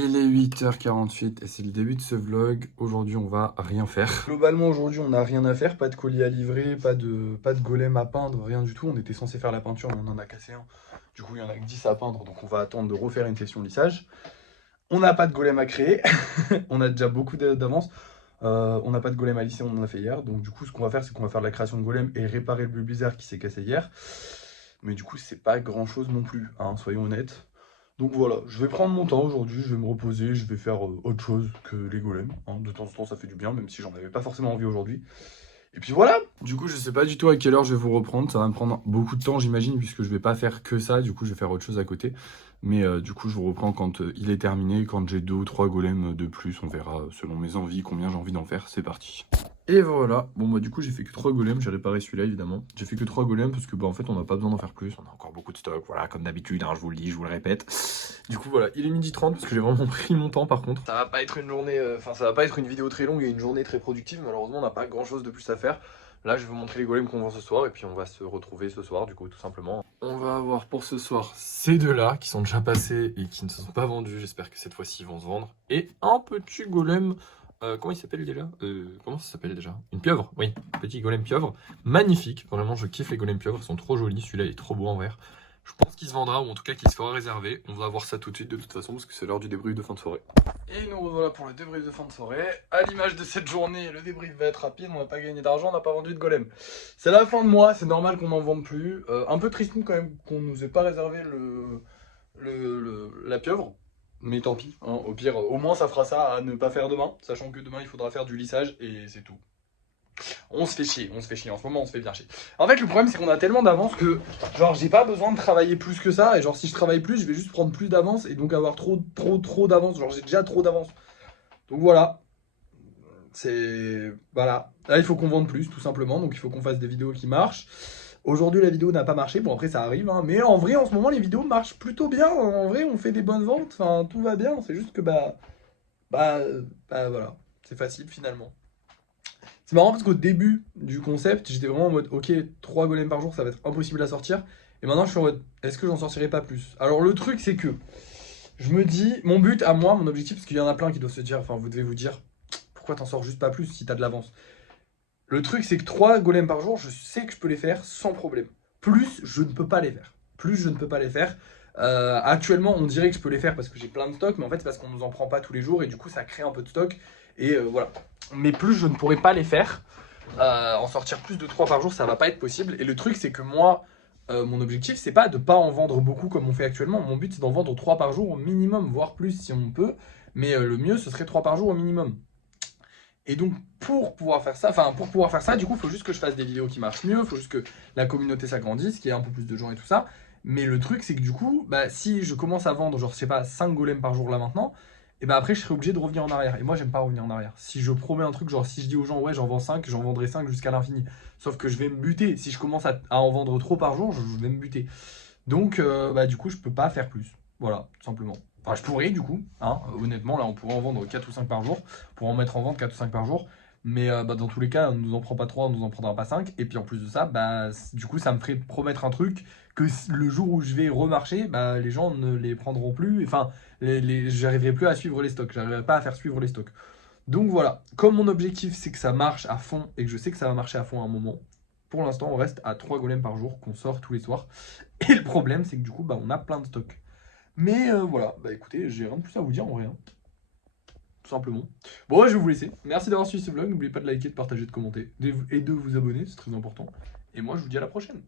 Il est 8h48 et c'est le début de ce vlog. Aujourd'hui, on va rien faire. Globalement, aujourd'hui, on n'a rien à faire. Pas de colis à livrer, pas de golem à peindre, rien du tout. On était censé faire la peinture, mais on en a cassé un. Du coup, il y en a que 10 à peindre, donc on va attendre de refaire une session lissage. On n'a pas de golem à créer. On a déjà beaucoup d'avance. On n'a pas de golem à lisser, on en a fait hier. Donc du coup, ce qu'on va faire, c'est qu'on va faire de la création de golem et réparer le Blue Blizzard qui s'est cassé hier. Mais du coup, c'est pas grand-chose non plus, hein, soyons honnêtes. Donc voilà, je vais prendre mon temps aujourd'hui, je vais me reposer, je vais faire autre chose que les golems. Hein. De temps en temps, ça fait du bien, même si j'en avais pas forcément envie aujourd'hui. Et puis voilà. Du coup, je sais pas du tout à quelle heure je vais vous reprendre. Ça va me prendre beaucoup de temps, j'imagine, puisque je vais pas faire que ça. Du coup, je vais faire autre chose à côté. Mais du coup, je vous reprends quand il est terminé, quand j'ai 2 ou 3 golems de plus. On verra selon mes envies, combien j'ai envie d'en faire. C'est parti. Et voilà. Bon, bah, du coup, j'ai fait que 3 golems. J'ai réparé celui-là, évidemment. J'ai fait que 3 golems parce que, bah, en fait, on n'a pas besoin d'en faire plus. On a encore beaucoup de stock. Voilà, comme d'habitude, hein, je vous le dis, je vous le répète. Du coup, voilà. Il est 12h30 parce que j'ai vraiment pris mon temps, par contre. Ça va pas être une journée, ça va pas être une vidéo très longue et une journée très productive. Malheureusement, on n'a pas grand chose de plus à faire. Là, je vais vous montrer les golems qu'on vend ce soir et puis on va se retrouver ce soir, du coup, tout simplement. On va avoir pour ce soir ces deux-là qui sont déjà passés et qui ne se sont pas vendus. J'espère que cette fois-ci, ils vont se vendre. Et un petit golem. Comment il s'appelle déjà Comment ça s'appelle déjà? Une pieuvre, oui, petit golem pieuvre. Magnifique, vraiment, je kiffe les golems pieuvres, ils sont trop jolis. Celui-là, il est trop beau en vert. Je pense qu'il se vendra, ou en tout cas qu'il sera réservé. On va voir ça tout de suite de toute façon, parce que c'est l'heure du débrief de fin de soirée. Et nous revoilà pour le débrief de fin de soirée. À l'image de cette journée, le débrief va être rapide, on n'a pas gagné d'argent, on n'a pas vendu de golem. C'est la fin de mois, c'est normal qu'on n'en vende plus. Un peu triste quand même qu'on nous ait pas réservé la pieuvre. Mais tant pis, hein, au pire, au moins ça fera ça à ne pas faire demain, sachant que demain il faudra faire du lissage et c'est tout. On se fait chier, en ce moment on se fait bien chier. En fait le problème c'est qu'on a tellement d'avance que genre j'ai pas besoin de travailler plus que ça et genre si je travaille plus je vais juste prendre plus d'avance et donc avoir trop d'avance, genre j'ai déjà trop d'avance. Donc voilà, c'est... Voilà, là il faut qu'on vende plus tout simplement, donc il faut qu'on fasse des vidéos qui marchent. Aujourd'hui la vidéo n'a pas marché, bon après ça arrive, hein, mais en vrai en ce moment les vidéos marchent plutôt bien, en vrai on fait des bonnes ventes, enfin tout va bien, c'est juste que voilà, c'est facile finalement. C'est marrant parce qu'au début du concept, j'étais vraiment en mode ok, 3 golems par jour, ça va être impossible à sortir. Et maintenant, je suis en mode est-ce que j'en sortirai pas plus? Alors, le truc, c'est que je me dis, mon but à moi, mon objectif, parce qu'il y en a plein qui doivent se dire, enfin, vous devez vous dire, pourquoi t'en sors juste pas plus si t'as de l'avance? Le truc, c'est que 3 golems par jour, je sais que je peux les faire sans problème. Plus, je ne peux pas les faire. Plus, je ne peux pas les faire. Actuellement, on dirait que je peux les faire parce que j'ai plein de stock, mais en fait, c'est parce qu'on nous en prend pas tous les jours et du coup, ça crée un peu de stock. Et voilà. Mais plus, je ne pourrai pas les faire. En sortir plus de 3 par jour, ça va pas être possible. Et le truc, c'est que moi, mon objectif, c'est pas de pas en vendre beaucoup comme on fait actuellement. Mon but, c'est d'en vendre 3 par jour au minimum, voire plus si on peut. Mais le mieux, ce serait 3 par jour au minimum. Et donc, pour pouvoir faire ça, du coup, il faut juste que je fasse des vidéos qui marchent mieux, il faut juste que la communauté s'agrandisse, qu'il y ait un peu plus de gens et tout ça. Mais le truc, c'est que du coup, bah, si je commence à vendre, genre, je sais pas, 5 golems par jour là maintenant, et bah après, je serai obligé de revenir en arrière. Et moi, j'aime pas revenir en arrière. Si je promets un truc, genre, si je dis aux gens, ouais, j'en vends 5, j'en vendrai 5 jusqu'à l'infini. Sauf que je vais me buter. Si je commence à en vendre trop par jour, je vais me buter. Donc, bah, du coup, je peux pas faire plus. Voilà, tout simplement. Enfin, je pourrais, du coup, hein, honnêtement, là, on pourrait en vendre 4 ou 5 par jour, pour en mettre en vente 4 ou 5 par jour. Mais bah, dans tous les cas, on nous en prend pas 3, on nous en prendra pas 5. Et puis en plus de ça, bah, du coup, ça me ferait promettre un truc que le jour où je vais remarcher, bah, les gens ne les prendront plus. Enfin, j'arriverai plus à suivre les stocks. J'arriverai pas à faire suivre les stocks. Donc voilà, comme mon objectif c'est que ça marche à fond et que je sais que ça va marcher à fond à un moment, pour l'instant on reste à 3 golems par jour qu'on sort tous les soirs. Et le problème c'est que du coup bah, on a plein de stocks. Mais voilà, bah écoutez, j'ai rien de plus à vous dire en vrai, hein. Tout simplement. Bon ouais, je vais vous laisser. Merci d'avoir suivi ce vlog, n'oubliez pas de liker, de partager, de commenter et de vous abonner, c'est très important. Et moi je vous dis à la prochaine.